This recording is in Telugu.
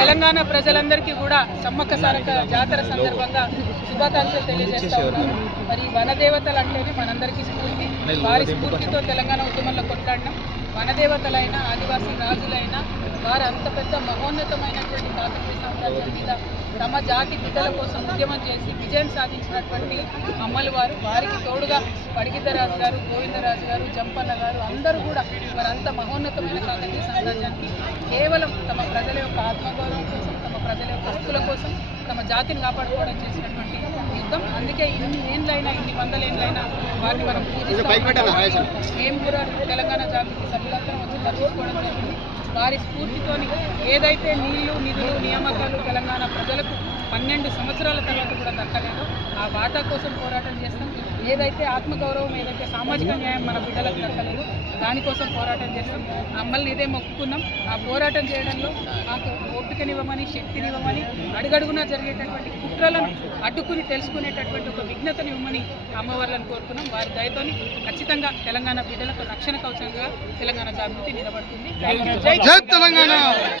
తెలంగాణ ప్రజలందరికీ కూడా సమ్మక్క సారక్క జాతర సందర్భంగా శుభాకాంక్షలు తెలియజేస్తా ఉన్నాను. మరి వనదేవతలు అంటేనే మనందరికీ స్ఫూర్తి. వారి స్ఫూర్తితో తెలంగాణ ఉద్యమంలో కొట్లాడినాం. వనదేవతలైన ఆదివాసీ రాజులైన వారు అంత పెద్ద మహోన్నతమైనటువంటి కాకతీయ సామ్రాజ్యం మీద తమ జాతి బిడ్డల కోసం ఉద్యమం చేసి విజయం సాధించినటువంటి అమ్మలు వారు వారికి తోడుగా పడిగిద్దరాజు గారు గోవిందరాజు గారు జంపన్న గారు అందరూ కూడా వారంత మహోన్నతమైన కాకతీయ సామ్రాజ్యానికి. కేవలం తమ ప్రజల యొక్క ఆత్మగౌరవం కోసం తమ ప్రజల యొక్క హక్కుల కోసం తమ జాతిని కాపాడుకోవడం చేసినటువంటి యుద్ధం. అందుకే ఇన్ని ఏండ్లైనా ఇన్ని వందల ఏండ్లైనా వారిని మనం పూజిస్తాం. మేము కూడా తెలంగాణ జాగృతి సభ్యులందరం వచ్చి దర్శించుకోవడం జరిగింది వారి స్ఫూర్తితోని ఏదైతే నీళ్ళు నిధులు నియామకాలు తెలంగాణ ప్రజలకు పన్నెండు సంవత్సరాల తర్వాత కూడా దక్కలేదో ఆ వాటా కోసం పోరాటం చేస్తాం. ఏదైతే ఆత్మగౌరవం ఏదైతే సామాజిక న్యాయం మన బిడ్డలకు దక్కలేదో దానికోసం పోరాటం చేస్తాం. మమ్మల్ని ఇదే మొక్కుకున్నాం. ఆ పోరాటం చేయడంలో మాకు ఓపికనివ్వమని శక్తినివ్వమని అడుగడుగునా జరిగేటటువంటి కుట్రలను అడ్డుకుని తెలుసుకునేటటువంటి ఒక విఘ్నతనివ్వమని అమ్మవార్లను కోరుకున్నాం. వారి దయతోని ఖచ్చితంగా తెలంగాణ బిడ్డలకు రక్షణ కవచంగా తెలంగాణ జాగృతి నిలబడుతుంది. జై జై తెలంగాణ.